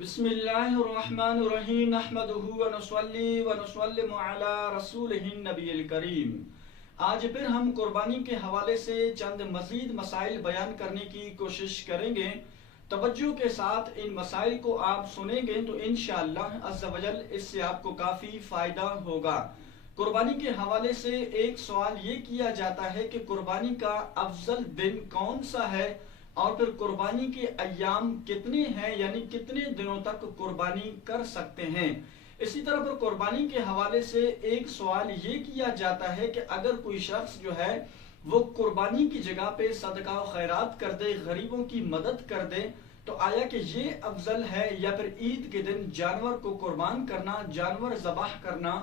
بسم اللہ الرحمن الرحیم نحمدہ ونصلی ونسلم علی رسولہ النبی الکریم۔ آج پھر ہم قربانی کے حوالے سے چند مزید مسائل بیان کرنے کی کوشش کریں گے۔ توجہ کے ساتھ ان مسائل کو آپ سنیں گے تو انشاءاللہ عز و جل اس سے آپ کو کافی فائدہ ہوگا۔ قربانی کے حوالے سے ایک سوال یہ کیا جاتا ہے کہ قربانی کا افضل دن کون سا ہے اور پھر قربانی کے ایام کتنے ہیں، یعنی کتنے دنوں تک قربانی کر سکتے ہیں۔ اسی طرح پر قربانی کے حوالے سے ایک سوال یہ کیا جاتا ہے کہ اگر کوئی شخص جو ہے وہ قربانی کی جگہ پہ صدقہ و خیرات کر دے، غریبوں کی مدد کر دے، تو آیا کہ یہ افضل ہے یا پھر عید کے دن جانور کو قربان کرنا، جانور ذبح کرنا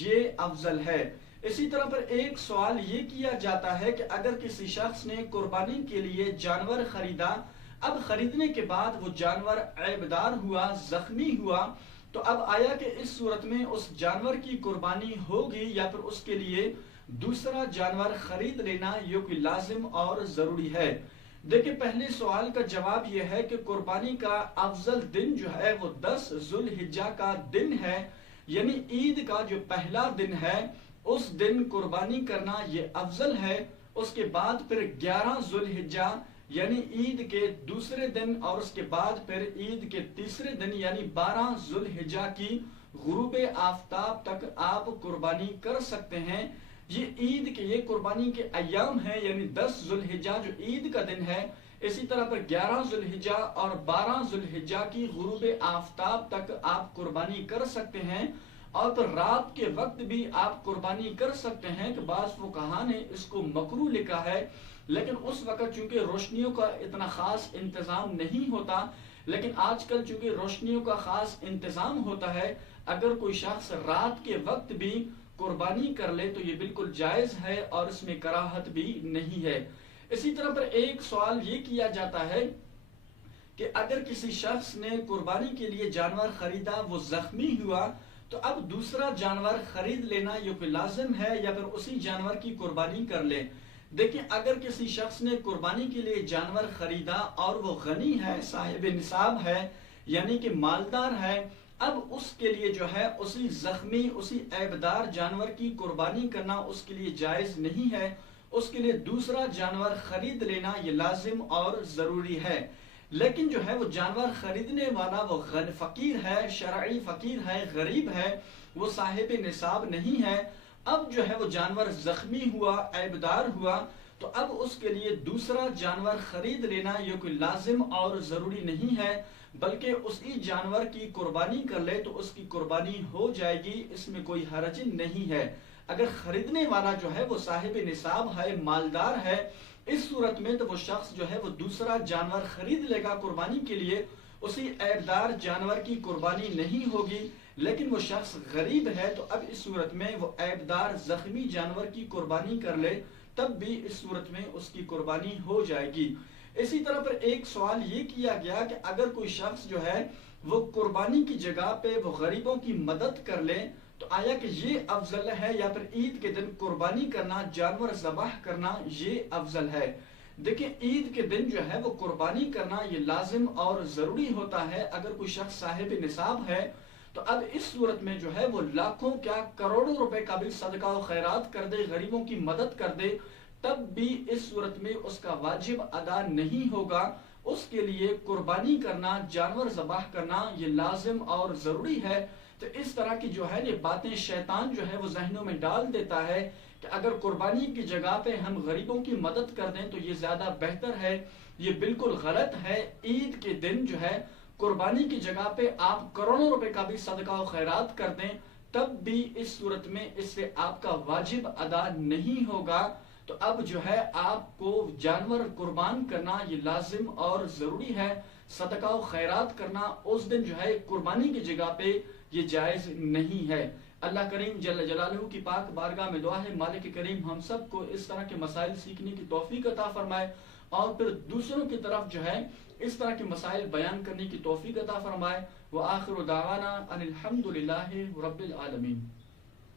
یہ افضل ہے۔ اسی طرح پر ایک سوال یہ کیا جاتا ہے کہ اگر کسی شخص نے قربانی کے لیے جانور خریدا، اب خریدنے کے بعد وہ جانور عیبدار ہوا، زخمی ہوا، تو اب آیا کہ اس صورت میں اس جانور کی قربانی ہوگی یا پھر اس کے لیے دوسرا جانور خرید لینا یہ کوئی لازم اور ضروری ہے؟ دیکھیں، پہلے سوال کا جواب یہ ہے کہ قربانی کا افضل دن جو ہے وہ 10 ذوالحجہ کا دن ہے، یعنی عید کا جو پہلا دن ہے اس دن قربانی کرنا یہ افضل ہے۔ اس کے بعد پھر 11 ذوالحجہ یعنی عید کے دوسرے دن، اور اس کے بعد پھر عید کے تیسرے دن یعنی 12 ذوالحجہ کی غروب آفتاب تک آپ قربانی کر سکتے ہیں۔ یہ عید کے یہ قربانی کے ایام ہیں، یعنی 10 ذوالحجہ جو عید کا دن ہے، اسی طرح پر 11 ذوالحجہ اور 12 ذوالحجہ کی غروب آفتاب تک آپ قربانی کر سکتے ہیں، اور پھر رات کے وقت بھی آپ قربانی کر سکتے ہیں کہ بعض فقہاء نے اس کو مکروہ لکھا ہے، لیکن اس وقت چونکہ روشنیوں کا اتنا خاص انتظام نہیں ہوتا، لیکن آج کل چونکہ روشنیوں کا خاص انتظام ہوتا ہے، اگر کوئی شخص رات کے وقت بھی قربانی کر لے تو یہ بالکل جائز ہے اور اس میں کراہت بھی نہیں ہے۔ اسی طرح پر ایک سوال یہ کیا جاتا ہے کہ اگر کسی شخص نے قربانی کے لیے جانور خریدا، وہ زخمی ہوا، تو اب دوسرا جانور خرید لینا یہ کوئی لازم ہے یا پھر اسی جانور کی قربانی کر لے؟ دیکھیں، اگر کسی شخص نے قربانی کے لیے جانور خریدا اور وہ غنی ہے، صاحب نصاب ہے، یعنی کہ مالدار ہے، اب اس کے لیے جو ہے اسی زخمی، اسی عیبدار جانور کی قربانی کرنا اس کے لیے جائز نہیں ہے۔ اس کے لیے دوسرا جانور خرید لینا یہ لازم اور ضروری ہے۔ لیکن جو ہے وہ جانور خریدنے والا وہ فقیر ہے، شرعی فقیر ہے، غریب ہے، وہ صاحب نصاب نہیں ہے، اب جو ہے وہ جانور زخمی ہوا، عیبدار ہوا، تو اب اس کے لیے دوسرا جانور خرید لینا یہ کوئی لازم اور ضروری نہیں ہے، بلکہ اسی جانور کی قربانی کر لے تو اس کی قربانی ہو جائے گی، اس میں کوئی حرج نہیں ہے۔ اگر خریدنے والا جو ہے وہ صاحب نصاب ہے، مالدار ہے، اس صورت میں تو وہ شخص جو ہے وہ دوسرا جانور خرید لے گا قربانی کے لیے، اسی عیبدار جانور کی قربانی نہیں ہوگی۔ لیکن وہ شخص غریب ہے تو اب اس صورت میں وہ عیبدار زخمی جانور کی قربانی کر لے، تب بھی اس صورت میں اس کی قربانی ہو جائے گی۔ اسی طرح پر ایک سوال یہ کیا گیا کہ اگر کوئی شخص جو ہے وہ قربانی کی جگہ پہ وہ غریبوں کی مدد کر لے، تو آیا کہ یہ افضل ہے یا پھر عید کے دن قربانی کرنا، جانور ذبح کرنا یہ افضل ہے؟ دیکھیں، عید کے دن جو ہے وہ قربانی کرنا یہ لازم اور ضروری ہوتا ہے۔ اگر کوئی شخص صاحب نصاب ہے تو اب اس صورت میں جو ہے وہ لاکھوں کیا کروڑوں روپے کا بھی صدقہ و خیرات کر دے، غریبوں کی مدد کر دے، تب بھی اس صورت میں اس کا واجب ادا نہیں ہوگا۔ اس کے لیے قربانی کرنا، جانور ذبح کرنا یہ لازم اور ضروری ہے۔ تو اس طرح کی جو ہے یہ باتیں شیطان جو ہے وہ ذہنوں میں ڈال دیتا ہے کہ اگر قربانی کی جگہ پہ ہم غریبوں کی مدد کر دیں تو یہ زیادہ بہتر ہے، یہ بالکل غلط ہے۔ عید کے دن جو ہے قربانی کی جگہ پہ آپ کروڑوں روپے کا بھی صدقہ و خیرات کر دیں، تب بھی اس صورت میں اس سے آپ کا واجب ادا نہیں ہوگا۔ تو اب جو ہے آپ کو جانور قربان کرنا یہ لازم اور ضروری ہے، صدقہ و خیرات کرنا اس دن جو ہے قربانی کی جگہ پہ یہ جائز نہیں ہے۔ اللہ کریم جل جلالہ کی پاک بارگاہ میں دعا ہے مالک کریم ہم سب کو اس طرح کے مسائل سیکھنے کی توفیق عطا فرمائے، اور پھر دوسروں کی طرف جو ہے اس طرح کے مسائل بیان کرنے کی توفیق عطا فرمائے۔ وآخر دعوانا ان الحمد للہ رب العالمین۔